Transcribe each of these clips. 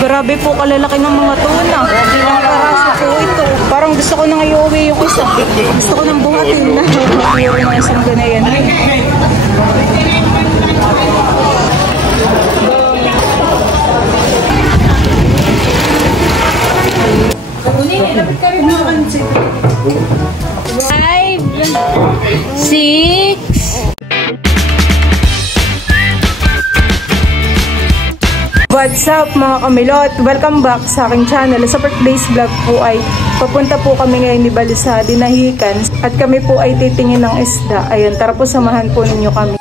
Grabe po kalalaki ng mga tuna. Mga karasa po ito. Parang gusto ko nang i-uwi yung isa. Gusto ko nang buhatin na. Mayroon ng isang ganayan. Five, 6. What's up mga kamilot? Welcome back sa aking channel. Sa birthdays vlog po ay papunta po kami ngayon ni Bali sa Dinahican at kami po ay titingin ng isda. Ayun, tara po samahan po ninyo kami.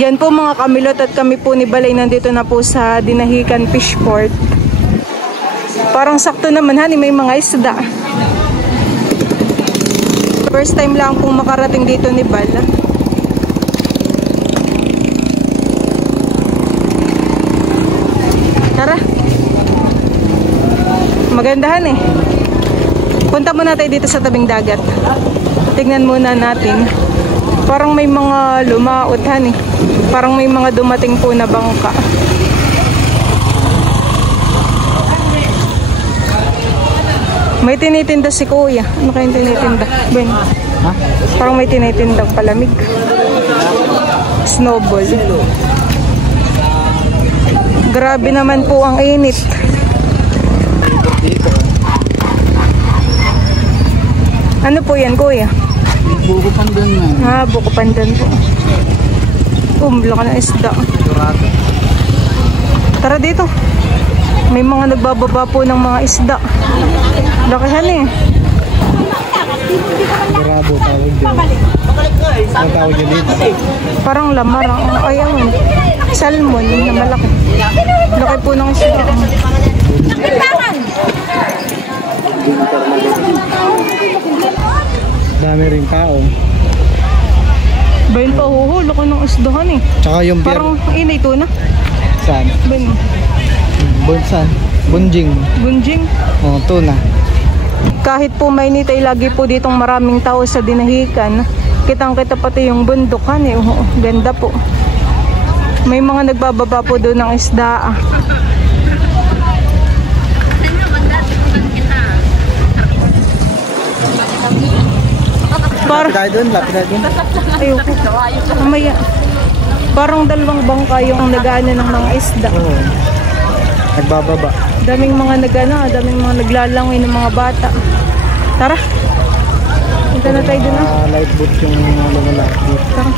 Yan po mga kamilot at kami po ni Balay nandito na po sa Dinahican Fishport. Parang sakto naman hani, may mga isda. First time lang pong makarating dito ni Bal. Tara. Magandahan eh. Punta muna tayo dito sa tabing dagat. Tignan muna natin. Parang may mga lumauthan eh. Parang may mga dumating po na bangka. May tinitinda si Kuya. Ano kayong tinitinda? Ben. Ha? Parang may tinitindang palamig. Snowball. Grabe naman po ang init. Ano po yan, Kuya? Buko pandan na. Buko pandan po. Laki na isda. Tara dito. May mga nagbababa po ng mga isda. Lakihan eh. Dorado tawag dyan. Ang tawag dyan dito. Parang lamar. Ayun. Salmon na malaki. Laki po ng isda. Dami rin tao. Bayan pa huhulok ko ng isdahan eh. Tsaka yung pier. Parang inay ito na. Saan? Bayan. Saan? Bunjing. Bunjing? Oh, tuna. Kahit po mainit ay lagi po ditong maraming tao sa Dinahican. Kitang-kita pati yung bundukan eh. Ganda po. May mga nagbababa po doon ng isda. Lapit tayo doon, lapit tayo doon. Ayoko. Mamaya. Parang dalawang bangka yung nag-ano ng mga isda. Oo. Nagbababa. Daming mga daming mga naglalangoy ng mga bata. Tara. Punta na tayo doon. Light boat yung lumalaki. Tara.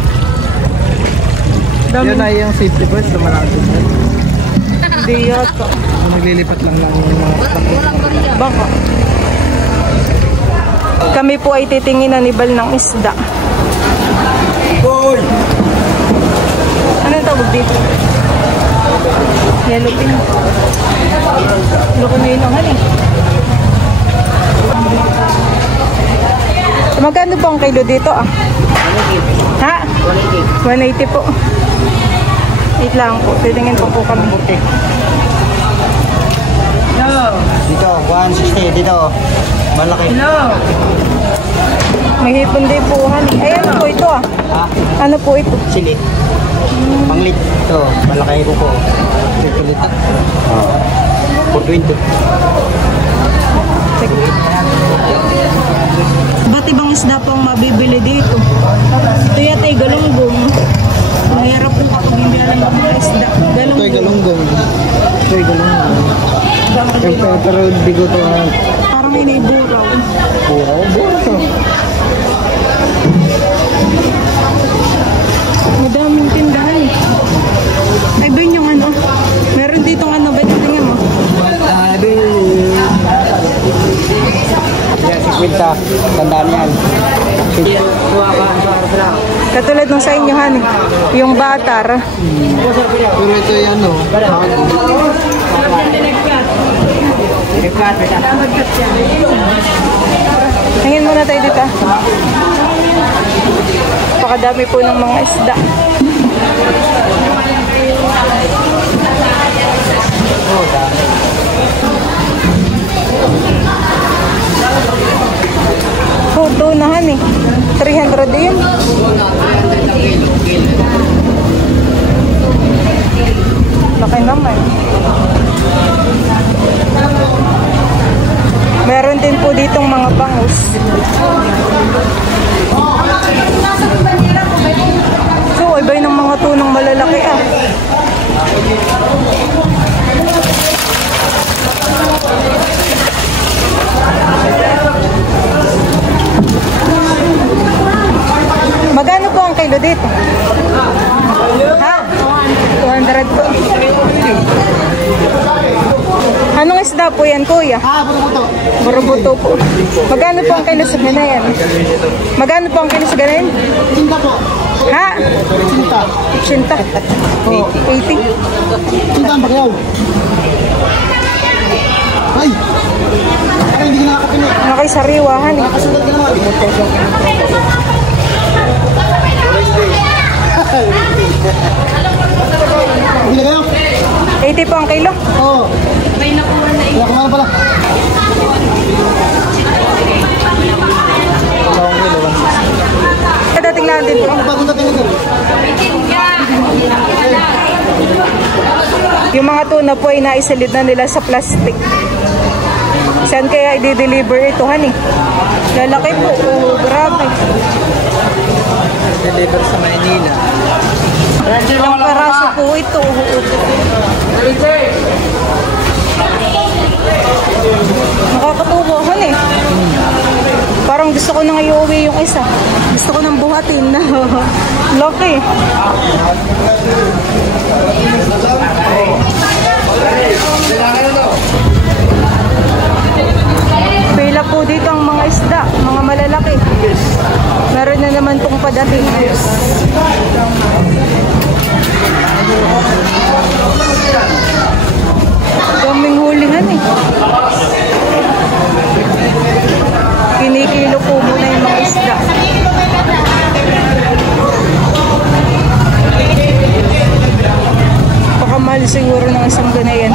Yun na yung safety boat, lumalaki. Hindi yata. Naglilipat lang yung mga Baka. Kami po ay titingin na ni Bal ng isda. Boy! Ano tawag dito? Yellow pin. Loko na yun ang hali. Magkano po ang kilo dito ah? 180. Ha? 180 po. Wait lang po. Titingin po kami. malaki dito. Malaki. Hello. May hipon din po, honey. Ay, ano po ito ah? Ha? Ano po ito? Sili. Panglit. Ito, malaki ko po. Ito lita. Oo. 420. Ba't ibang isda po ang mabibili dito? Ito yata ay galunggong. Mahirap po kapag hindi alam ang mga isda. Ito ay galunggong. Ito ay galunggong. Pero hindi ko ito. Parang iniburaw. Buraw. Buraw. Madaming tindahan eh. Ay ba yung ano? Meron dito ano ba? Tingnan mo. Yan, 50. Tandaan yan. Katulad nung sa inyo, honey. Yung batar. Pero ito ay ano. Tingin muna tayo dito. Pakadami po ng mga isda. Tunahan eh. 300 din. Laki naman. Meron din po ditong mga bangus. So, iba ng mga tunong malalaki ah. Magkano po ang kilo dito? Ha? 200 po. Anong isda po yan, kuya? Burubuto. Burubuto po. Magkano po ang kilo sa ganayan? Magkano po ang kilo sa ganayan? Cinta po. Ha? Cinta. 80. Oh, 80. Cinta ang bagyaw. Ay! Ay, hindi ka nakakapinig. Ano kay sariwahan eh. Nakasulat ka naman. Bili kayo? 80 po ang kilo? Oo. Kaya kumain pala. Dating lang din po. Bagong dating nito. Yung mga tuna po ay naisilid na nila sa plastic. Saan kaya i-deliver ito, honey? Lalaki po. Oh, grabe. Deliver sa Maynila. Ilang peraso po ito. Nakakatuwa, honey. Parang gusto ko nang iuwi yung isa. Gusto ko nang buhatin. Laki. Pila po dito ang mga isda, mga malalaki. Meron na naman pong padating. Daming hulingan eh. Kinikilo po muna yung mga isda. Pakamahal siguro ng isang ganayan.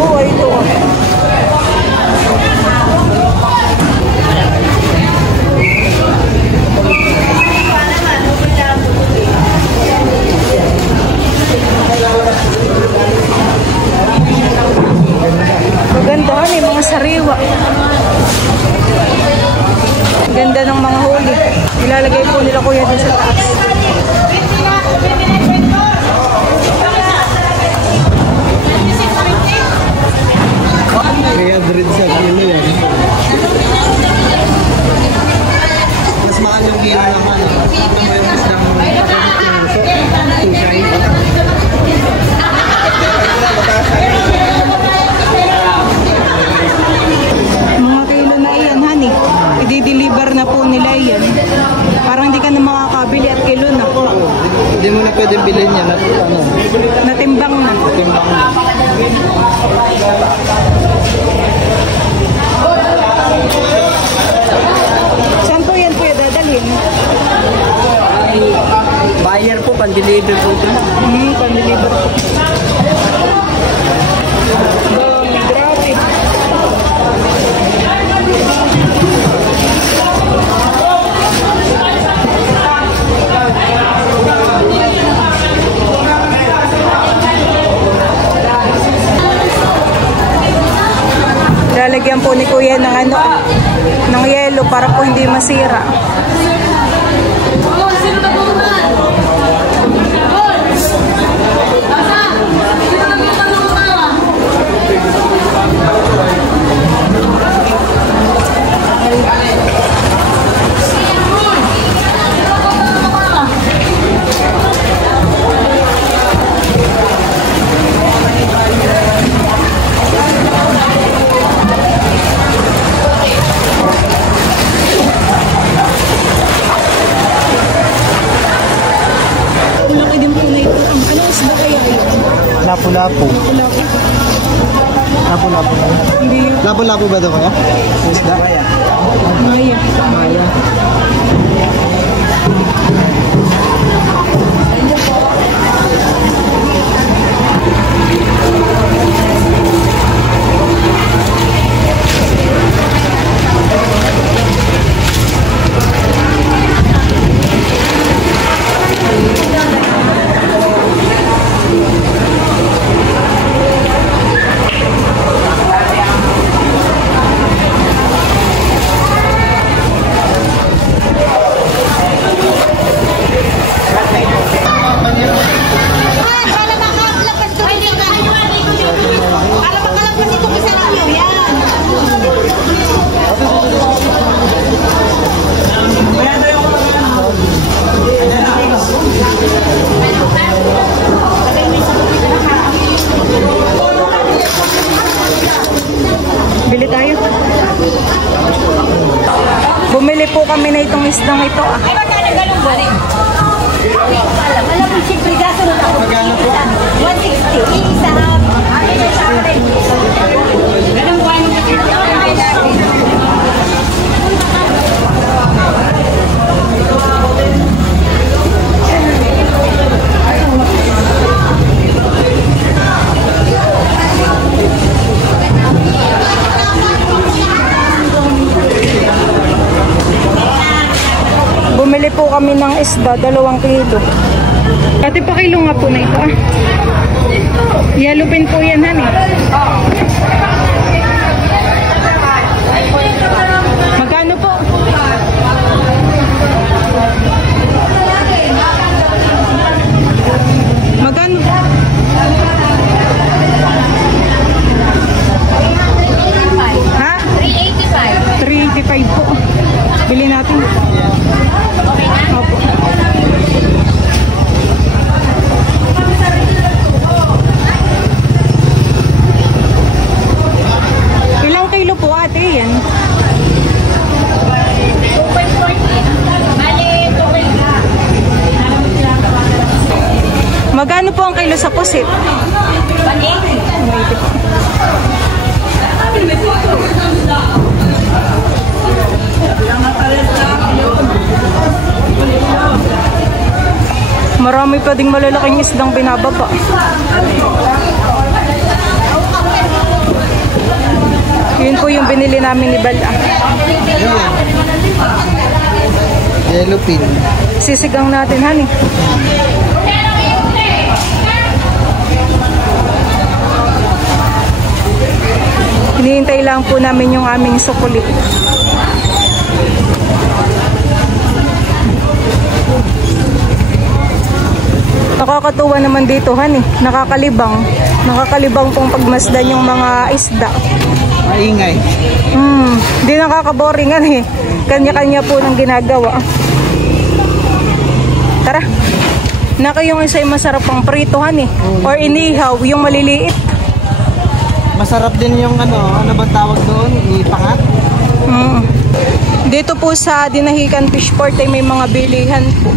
Oo, ito. Magandahan eh, mga sariwa. Ganda ng mga huli. Ilalagay po nila kuya dun sa taas. Kaya dread sa kilo yan. Mas mahal yung kilo naman. Mga kilo na iyan, honey. I-deliver na po nila iyan. Parang hindi ka na makakabili at kilo na. Hindi mo na pwedeng bilhin yan. Ano? Natimbang na. Timbang na. Saan po yan po dadalhin? Buyer po, pan-deliver po ito. Pan-deliver po. Dami, grabe. Lalagyan po ni Kuya ng ng yelo para po hindi masira. Lapu-lapu. Lapu-lapu. Hindi. Lapu-lapu ba ito kaya? Isda? Maya. Maya. Bili tayo. Bumili po kami na itong isdang ito. Ay, magkano ganun ba rin? Alam mo, siyempre, gaso na ako. Magkano po? 160. Isa. Ganun ba? Bumili po kami ng isda, 2 kilo. Ate, pa kilo nga po na ito ah. Yellow pin po yan, honey. Magkano po? Magkano? Ha? 385. 385 po. Bili natin. Opo. Ilang kilo po ate yan? 2.40. Bali, 2.40. Magkano po ang kilo sa pusit? 180. Marami pa ding malalaking isdang binababa. Yun po yung binili namin ni Bala. Yellow pin. Sisigang natin, honey. Hinihintay lang po namin yung aming sukulit. Nakakatuwa naman dito, honey. Nakakalibang. Nakakalibang pong pagmasdan yung mga isda. Maingay. Di nakakaboringan eh. Kanya-kanya po ng ginagawa. Tara. Naka yung isa yung masarap pang prituhan eh. Or inihaw, yung maliliit. Masarap din yung ano bang tawag doon? Ipangat? Dito po sa Dinahican Fishport ay may mga bilihan po.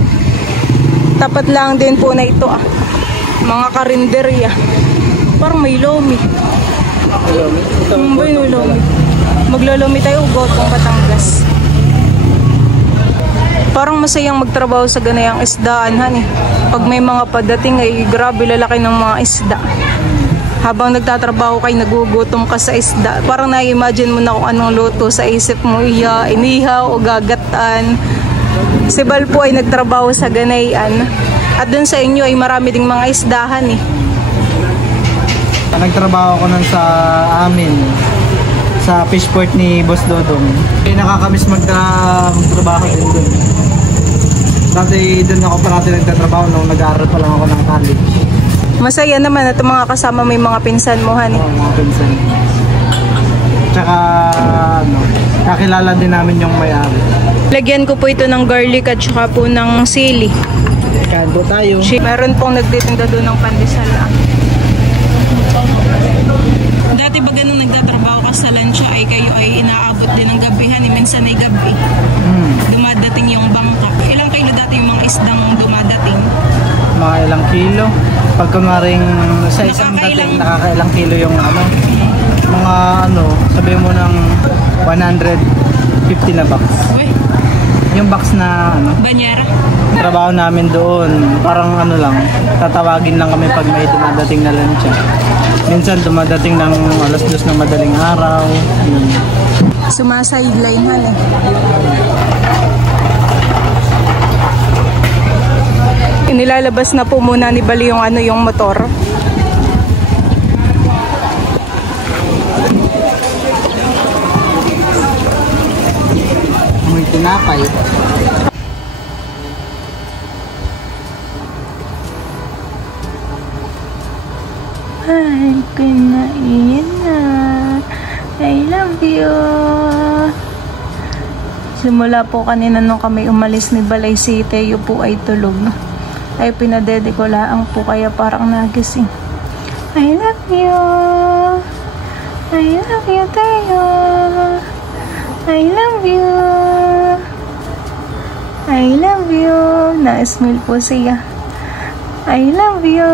Tapat lang din po na ito ah. Mga karinderya. Parang may lomi. May lomi. Maglolomi tayo, Gotong Batangas. Parang masayang magtrabaho sa ganayang isdaan, han eh. Pag may mga padating ay grabe lalaki ng mga isda. Habang nagtatrabaho kay nagugutom ka sa isda, parang na-imagine mo na kung anong luto sa isip mo, inihaw o gagatan. Si Bal po ay nagtrabaho sa ganayan. At dun sa inyo ay marami ding mga isdahan eh. Nagtrabaho ko nun sa amin, sa fishport ni Boss Dodong. Nakakamiss magtrabaho din dun. Dati dun ako parati nagtatrabaho nung nag-aaral pa lang ako ng college. Masaya naman at mga kasama may mga pinsan mo, han eh. Oo, mga pinsan. Tsaka, kakilala din namin yung may-ari. Lagyan ko po ito ng garlic at saka po ng sili. Kain po tayo. Meron pong nagtitinda doon ng pandesal. Dati ba ganun nagtatrabaho ka sa lancha ay kayo ay inaabot din ng gabihan, minsan ay gabi. Dumadating yung bangka. Ilang kilo dati yung mga isdang dumadating? Mga ilang kilo. Pag kumaring sa isang dating, nakakailang kilo yung mga sabihin mo ng 150 na box. Uy, Yung box na banyera. trabaho namin doon, parang lang, tatawagin lang kami pag may dumadating na lancha. Minsan dumadating ng alas 2 ng madaling araw. Sumasideline, han eh. Inilalabas na po muna ni Bali yung yung motor. May tinapay. Ay, kinaiyan na. I love you. Simula po kanina nung kami umalis ni Balay si Teo po ay tulog. Ay pinadede ko laang po kaya parang nagising. I love you. I love you, Teo. I love you. I love you. Na-smile po siya. I love you.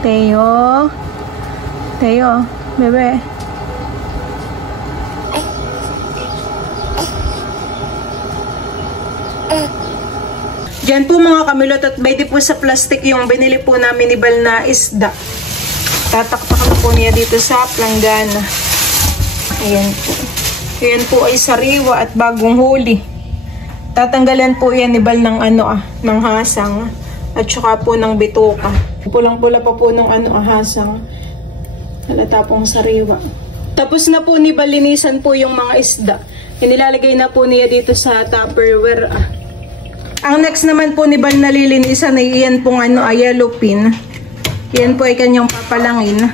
Teo. Teo, bebe. Diyan po mga kamilot at baydi po sa plastic yung binili po namin ni Bal na isda. Tataktakan po niya dito sa planggana. Ayan po. Ayan po ay sariwa at bagong huli. Tatanggalan po yan ni Bal ng ng hasang at saka po ng bituka. Pulang-pula pa po ng hasang. Halata pong sariwa. Tapos na po ni Bal linisan po yung mga isda. Inilalagay na po niya dito sa Tupperware. Ang next naman po ni Bal nalilinisan ay iyan pong yellow pin. Yan po ay kanyang papalangin.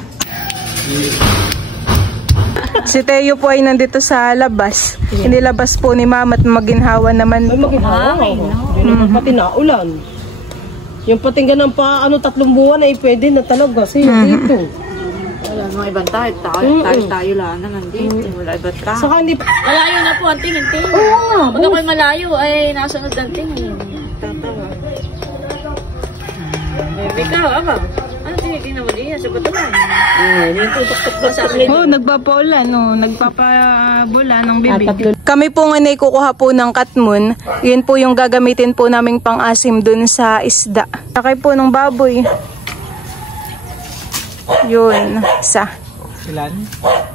Si Teo po ay nandito sa labas. Inilabas po ni Mama at maginhawa naman po. Maginhawa? Hindi naman pati naulan. Yung patinggan ng 3 buwan ay pwede na talaga. Kasi dito. Wala mga ibang tayo lang naman dito. Wala ibang tao. Saka hindi... Malayo na po ang tingin. Oo nga. Pag ako'y malayo ay nasunod ang tingin. Tatawa. Ikaw, ama. Ano tingin mo diyan sa batuan? Nagpapaula, nagpapabula ng bibig. Kami po nga kukuha po ng katmun. Yun po yung gagamitin po naming pang-asim dun sa isda. Sakay po ng baboy. Yun, isa. Ilan?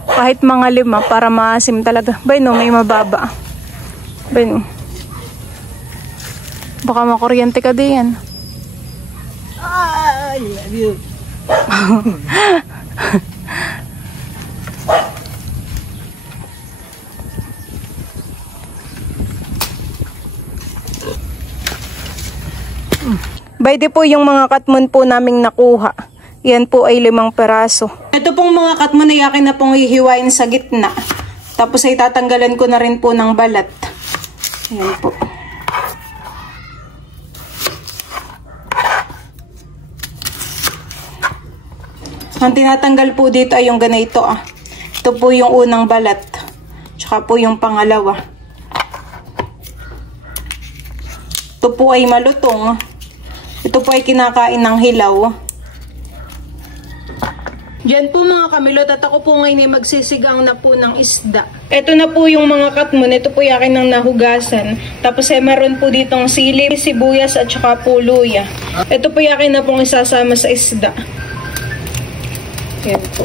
Kahit mga 5 para maasim talaga. May mababa. Baka makuryente ka din. I love you. Bayde po yung mga katmun po naming nakuha. Yan po ay 5 peraso. Ito pong mga katmun ay akin na pong hihiwain sa gitna. Tapos ay tatanggalan ko na rin po ng balat. Yan po. Ang tinatanggal po dito ay yung ganito. Ito po yung unang balat. Tsaka po yung pangalawa. Ito po ay malutong. Ito po ay kinakain ng hilaw. Diyan po mga kamilot at ako po ngayon ay magsisigang na po ng isda. Ito na po yung mga katmon. Ito po yung akin ng nahugasan. Tapos meron po ditong sili, sibuyas at saka po luya. Ito po yung akin na pong isasama sa isda. Yan po.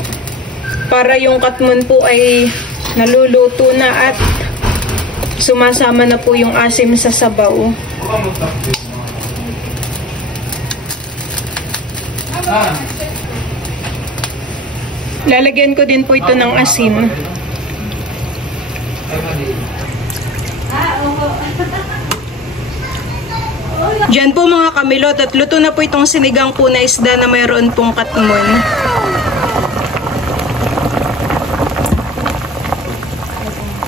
Para yung katmon po ay naluluto na at sumasama na po yung asim sa sabaw. Lalagyan ko din po ito ng asin. Diyan po mga kamilot at luto na po itong sinigang po na isda na mayroon pong katmon.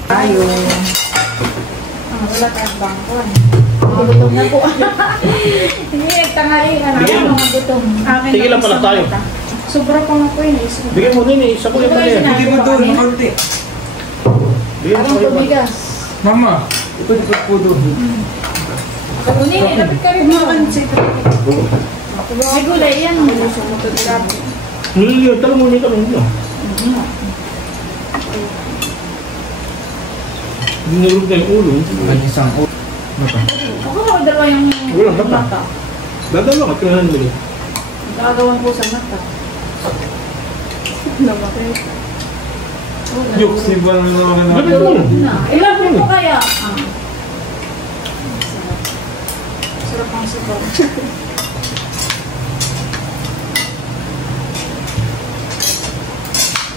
Tayo. Wala tayong bangkon. Gutom na po. Hindi, nagtangali ka na mga gutom. Tigil lang pala tayo. Sobra pa nga po yun. Bigyan mo din eh. Isa ko yung pala yan. Hindi mo doon, konti. Bigyan mo yung pala. Mama, ito po doon. Kapunin, ilapit ka rin mga kansit. May gulay yan. Nililiyo, talong mo niya talong mo. Dinulog na yung ulo. Ang isang ulo. Ako na dalawa yung Wala, mata. Dadalawa ka, kailangan mo. Gagawan po sa mata. Jokes, di ba naman Lapit mo. Ilapit po kaya. Sarap ang sabaw.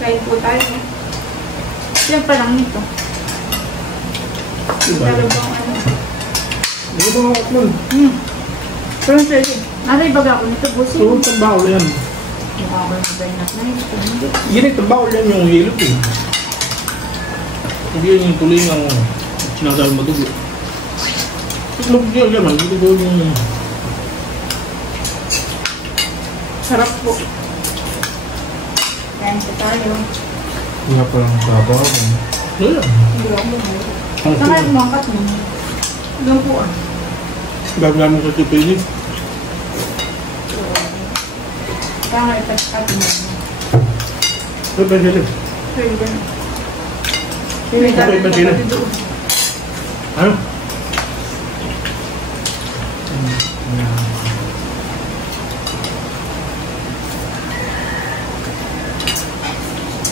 Kain po tayo. Yan pa lang nito. Dalawang ano. Hindi ba mga katlon? Pero sige. Aray baga ako nito busin. Oo, tambawal yan. Yan ay tambawal yan yung hilot eh. Hindi yan yung tuloy ng sinasal madugo. Itlog niya naman, hindi ko yung... Sarap po. Kain po tayo. Nga pa lang sabaw. Wala. Saan mo ang kat mo? Doon po ah. Gagawin mo sa tipili. Kaya nga ipag-kat mo. Ito ba sila? Pwede ka na. Ito ba sila? Ano?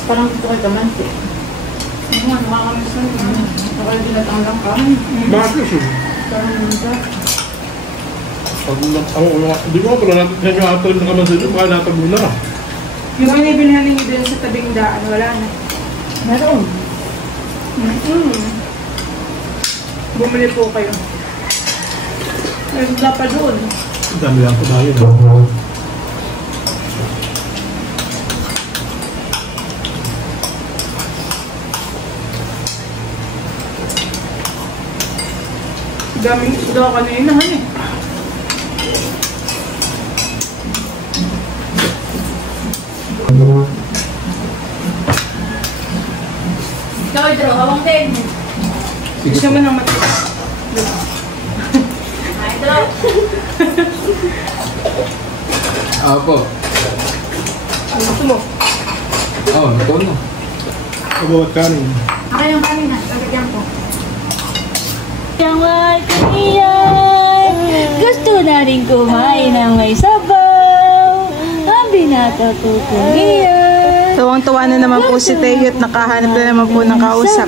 Parang gusto ko kamansi. Ano nga, nakakamiss na rin. Nakala dinatang lang ka. Bakit siya? Parang nanda. Hindi ko nga pala natin yung atol na kaman sa inyo. Baka natag na. Yung binibilhan ninyo din sa tabing daan, wala na. Meron. Bumili po kayo. Ay, wala pa doon. Ang dami lang po tayo. Daming isda kanina, han eh. Ikaw, Idro, hawang din. Gusto mo nang matigas. Ay, Idro. Apo. Ano gusto mo? Oh, ito na. Kabawat kanin. Ako yung kanina, lalagyan ko. Yung iyan, gusto na rin kumain ng may sabaw. Ang binata ko kong iyan. Tuwang-tuwa na naman po si Teo at nakahanap na naman po ng kausap.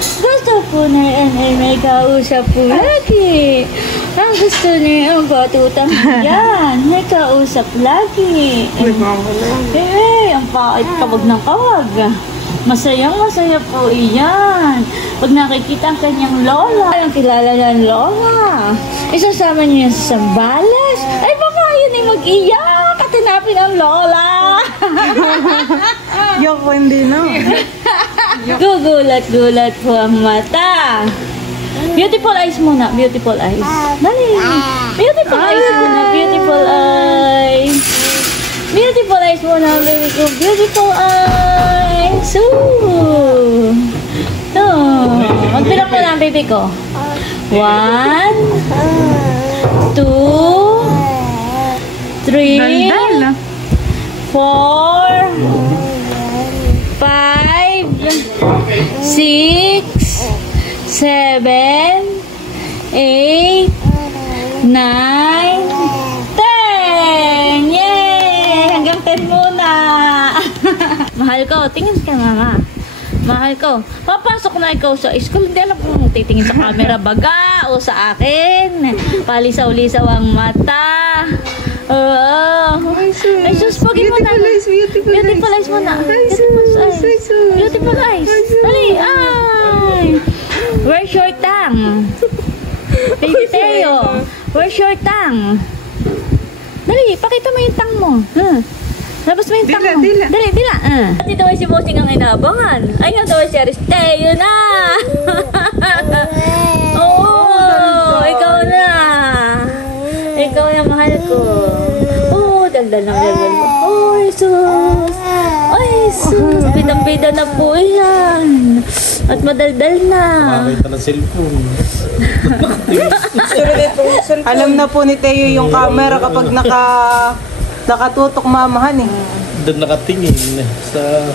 Gusto po na yan ay may kausap po lagi. Ang gusto niya ang batutang yan. May kausap lagi. Ang pait kawag ng kawag. Masayang-masaya po iyan. Pag nakikita ang kanyang lola, ang kilala ng lola, isasama niyo yan sa Sambales. Ay baka yun ay mag-iyak at hanapin ang lola. Yok po, hindi na. Gugulat-gulat po ang mata. Beautiful eyes muna. Beautiful eyes. Dali. Beautiful eyes muna. Beautiful eyes. Beautiful eyes muna, baby ko. Beautiful eyes. Ooh. Magbilang mo na ang baby ko. 1, 2, 3, 4, 5, 6, 7, 8, 9, 10. Yay! Hanggang 10 muna. Mahal ko, tingin ka mama. Mahal ko. Papasok na ikaw sa school. Hindi alam kung titingin sa camera baga o sa akin. Palisaw-lisaw ang mata. Oo. Ay, sus, pagin mo na. Beautiful eyes mo na. Beautiful eyes. Dali, ay. Where's your tongue? Baby Teo. Where's your tongue? Dali, pakita mo yung tongue mo. Labas mo yung tongue mo. Dali, dila. Dito ay si Bossing ang inabangan. Ay, nga daw si Aristeo na. Oo, ikaw na. Ikaw na, mahal ko. Oo, daldal ng daldal mo. Ay, sus. Ay, sus. Bidang-bida na po yan. At madaldal na. Makakita ng cellphone. Alam na po ni Teo yung camera kapag nakatutok mamahan eh. Doon nakatingin sa